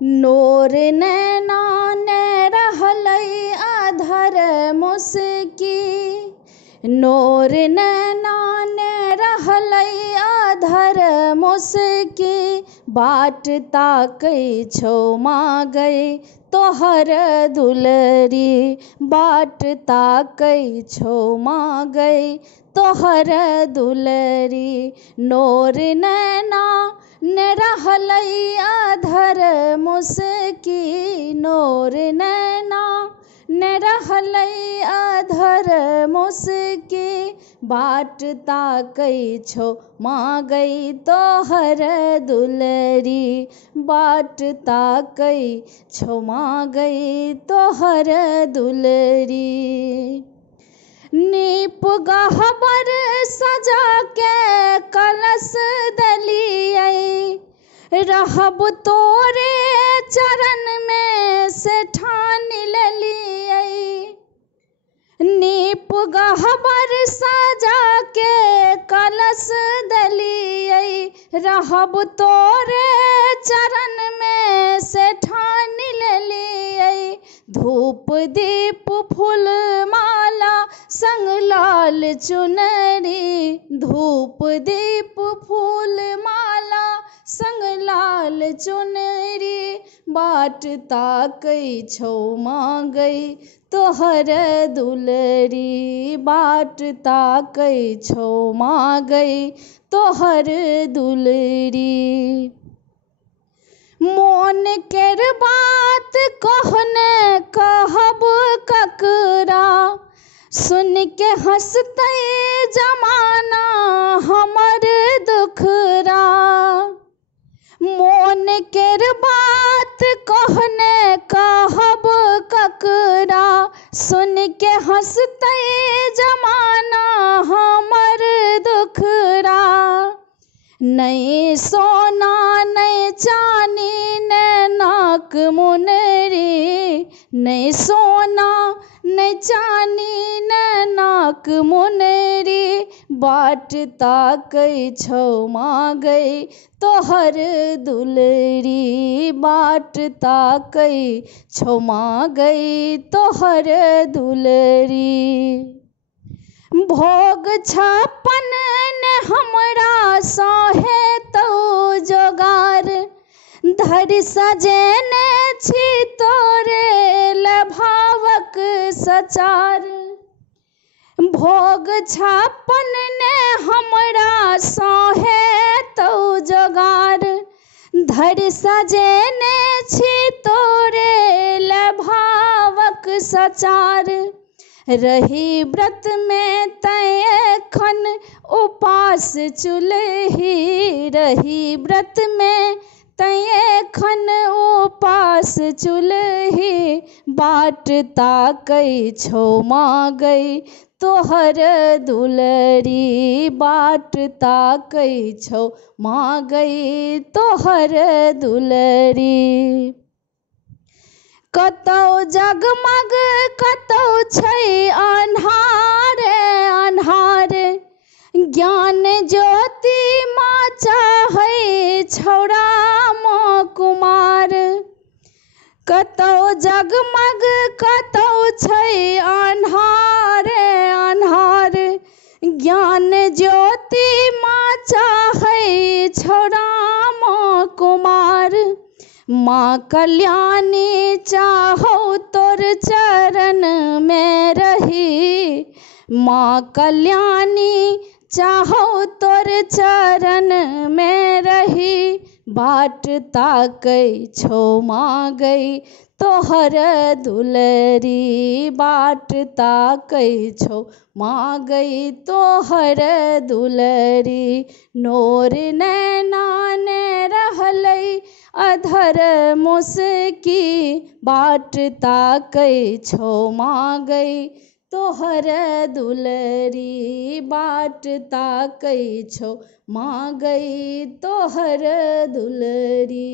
नोर नैना ने रहलै अधर मुस्की, नोर नैना ने रहलै अधर मुस्की। बाट ताकै छौ मांगै तोहर दुलरी, बाट ताकै छौ मांगै तोहर दुलरी। नोर नैना ने रहलै अधर मुस्की, नोर नैना ने रहलै अधर मुस्की। बाट ताकै छौ मांगै तोहर दुलरी, बाट ताकै छौ मांगै तोहर दुलरी। नीप गहबर सजा के कलश देलियै, रहब तोरे चरण में से ठान लेलियै। नीप गहबर सजा के कलश देलियै, रहब तोरे चरण में से ठान लेलियै। धूप दीप फूल माला संग लाल चुनरी, धूप दीप फूल माला संग लाल चुनरी। बाट ताकै छौ मांगै तोहर दुलरी, बाट ताकै छौ मांगै तोहर दुलरी। मोन केर बात कहने कहब ककरा, सुन के हंसतै जमाना हमर दुखरा। मोन केर बात कहने कहब ककरा, सुन के हंसतै जमाना हमर दुखरा। नहीं सोना नहीं चानी ने नाक मुनरी, नहीं सोना नहीं चानी ने नाक मुनरी। बाट ताकै छौ मांगै तोहर दुलरी, बाट ताकै छौ मांगै तोहर दुलरी। भोग छप्पन ने हमरा सहे तौ जोगार, धरि सजेने छी तोरे लभावक सचार। भोग छप्पन ने हमरा सहे तौ जोगार, धरि सजेने छी तोरे लभावक सचार। रही व्रत में तैं एखन उपास चुलही, रही व्रत में तैं एखन उपास चुलही। बाट ताकै छौ मांगै तोहर दुलरी, बाट ताकै छौ मांगै तोहर दुलरी। कतौ जगमग कतौ छै अन्हार अन्हार, ज्ञान ज्योति माँ चाहै छौ राम कुमार। कतौ जगमग कतौ छै अन्हार अन्हार, ज्ञान ज्योति माँ चाहै छौ राम कुमार। माँ कल्याणी चाहौ तोर चरण में रही, माँ कल्याणी चाहौ तोर चरण में रही। बाट ताकै छौ मांगै तोहर दुलरी, बाट ताकै छौ मांगै तोहर दुलरी। नोर नैना ने रहलै अधर मुस्की, बाट ताकै छौ मांगै तोहर दुलरी, बाट ताकै छौ मांगै तोहर दुलरी।